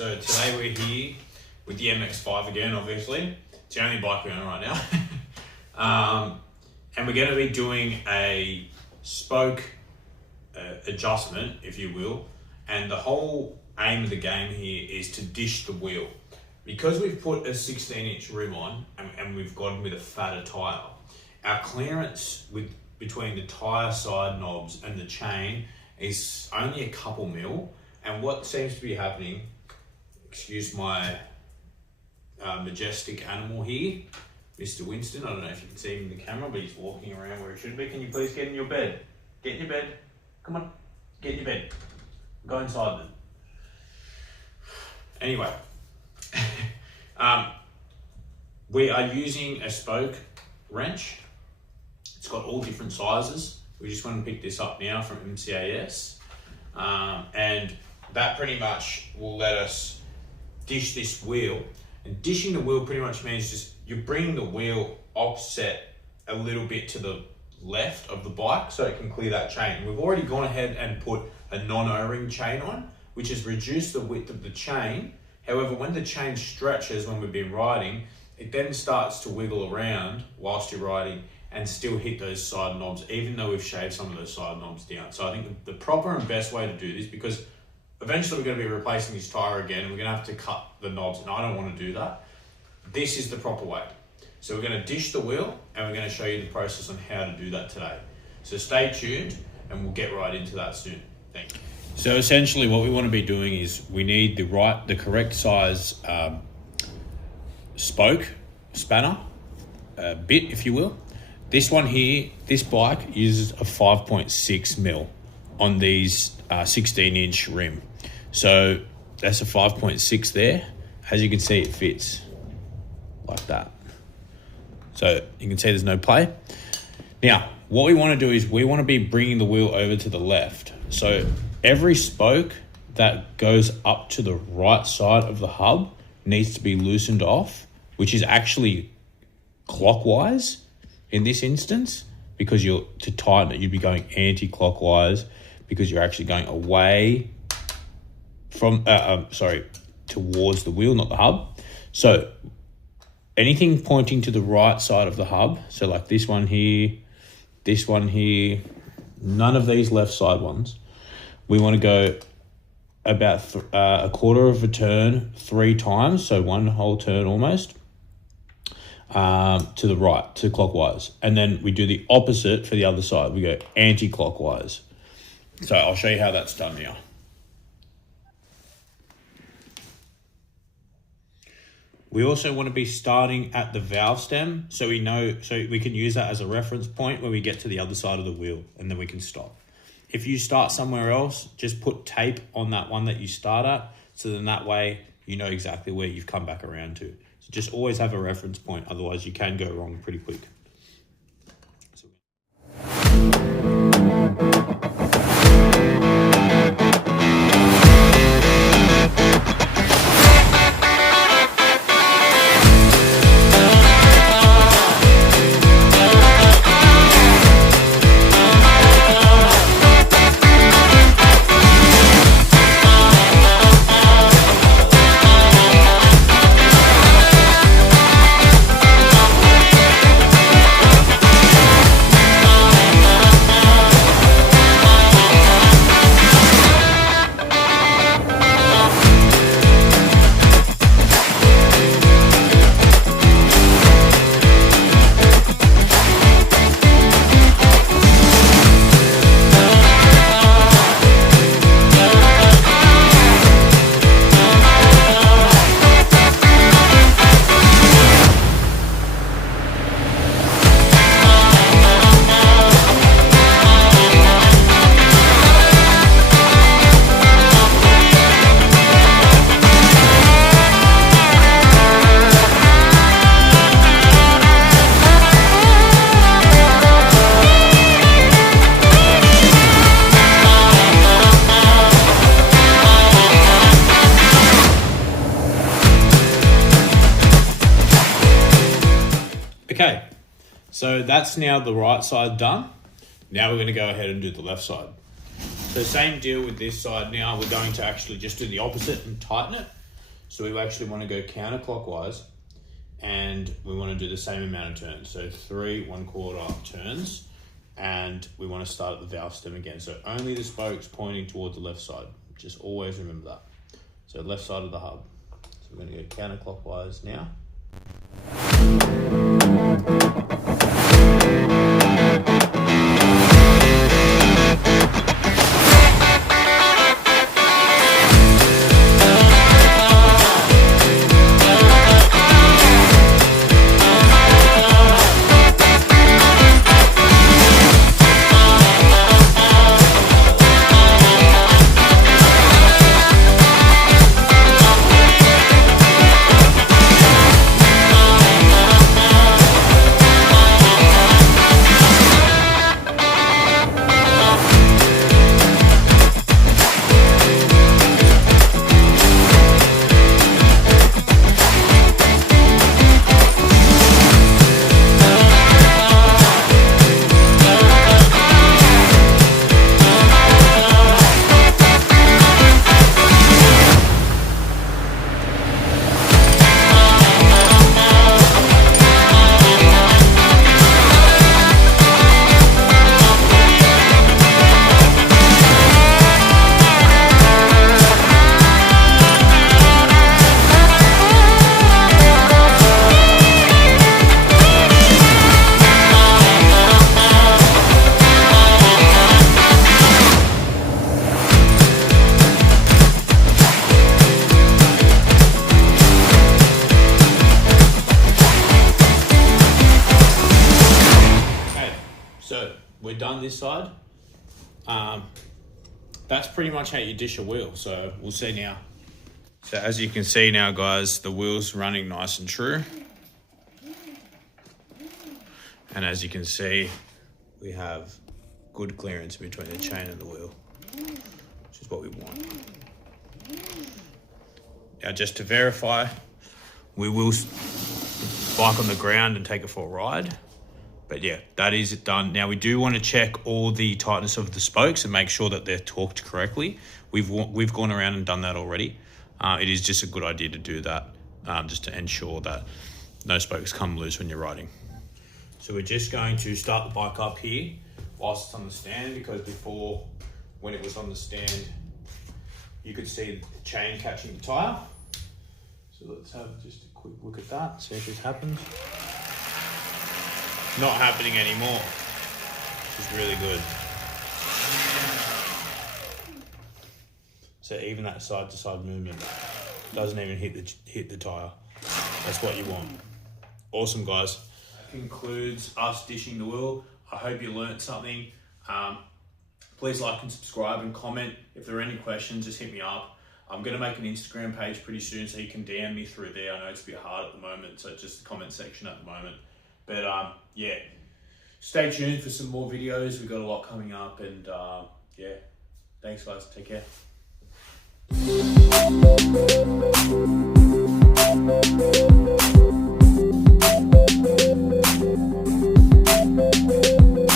so today we're here with the MX-5 again, obviously. It's the only bike we own right now. And we're going to be doing a spoke adjustment, if you will. And the whole aim of the game here is to dish the wheel. Because we've put a 16-inch rim on and we've gone with a fatter tyre, our clearance between the tyre side knobs and the chain is only a couple mil. And what seems to be happening, excuse my majestic animal here, Mr. Winston, I don't know if you can see him in the camera, but he's walking around where he should be. Can you please get in your bed? Get in your bed. Come on, get in your bed. Go inside then. Anyway, we are using a spoke wrench. It's got all different sizes. We just want to pick this up now from MCAS. And that pretty much will let us dish this wheel. And dishing the wheel pretty much means just you're bringing the wheel offset a little bit to the left of the bike so it can clear that chain. We've already gone ahead and put a non-O-ring chain on, which has reduced the width of the chain. However, when the chain stretches when we've been riding, it then starts to wiggle around whilst you're riding and still hit those side knobs, even though we've shaved some of those side knobs down. So I think the proper and best way to do this, because eventually we're going to be replacing this tyre again and we're going to have to cut the knobs, and I don't want to do that. This is the proper way. So we're going to dish the wheel and we're going to show you the process on how to do that today. So stay tuned and we'll get right into that soon. Thank you. So essentially what we want to be doing is we need the correct size spoke, spanner, bit if you will. This one here, this bike uses a 5.6 mil on these 16-inch rim. So that's a 5.6 there. As you can see, it fits like that. So you can see there's no play. Now, what we want to do is we want to be bringing the wheel over to the left. So every spoke that goes up to the right side of the hub needs to be loosened off, which is actually clockwise in this instance, because to tighten it, you'd be going anti-clockwise because you're actually going away from, towards the wheel, not the hub. So anything pointing to the right side of the hub, so like this one here, none of these left side ones, we want to go about a quarter of a turn 3 times, so one whole turn almost, to the right, to clockwise. And then we do the opposite for the other side. We go anti-clockwise. So I'll show you how that's done now. We also want to be starting at the valve stem so we can use that as a reference point when we get to the other side of the wheel, and then we can stop. If you start somewhere else, just put tape on that one that you start at, so then that way you know exactly where you've come back around to. So just always have a reference point, otherwise you can go wrong pretty quick. Okay, so that's now the right side done. Now we're going to go ahead and do the left side. So same deal with this side now. We're going to actually just do the opposite and tighten it. So we actually want to go counterclockwise, and we want to do the same amount of turns. So 3 1/4 turns, and we want to start at the valve stem again. So only the spokes pointing towards the left side. Just always remember that. So left side of the hub. So we're going to go counterclockwise now. So we're done this side. That's pretty much how you dish a wheel. So we'll see now. So as you can see now, guys, the wheel's running nice and true. And as you can see, we have good clearance between the chain and the wheel, which is what we want. Now just to verify, we will bike on the ground and take it for a ride. But yeah, that is it done. Now we do want to check all the tightness of the spokes and make sure that they're torqued correctly. We've gone around and done that already. It is just a good idea to do that, just to ensure that no spokes come loose when you're riding. So we're just going to start the bike up here whilst it's on the stand, because before, when it was on the stand, you could see the chain catching the tyre. So let's have just a quick look at that, see if it happens. Not happening anymore, which is really good. So even that side to side movement doesn't even hit the tyre. That's what you want. Awesome, guys. That concludes us dishing the wheel. I hope you learnt something. Please like and subscribe and comment. If there are any questions, just hit me up. I'm going to make an Instagram page pretty soon, so you can DM me through there. I know it's a bit hard at the moment, so it's just the comment section at the moment. But yeah, stay tuned for some more videos. We've got a lot coming up, and yeah, thanks guys, take care.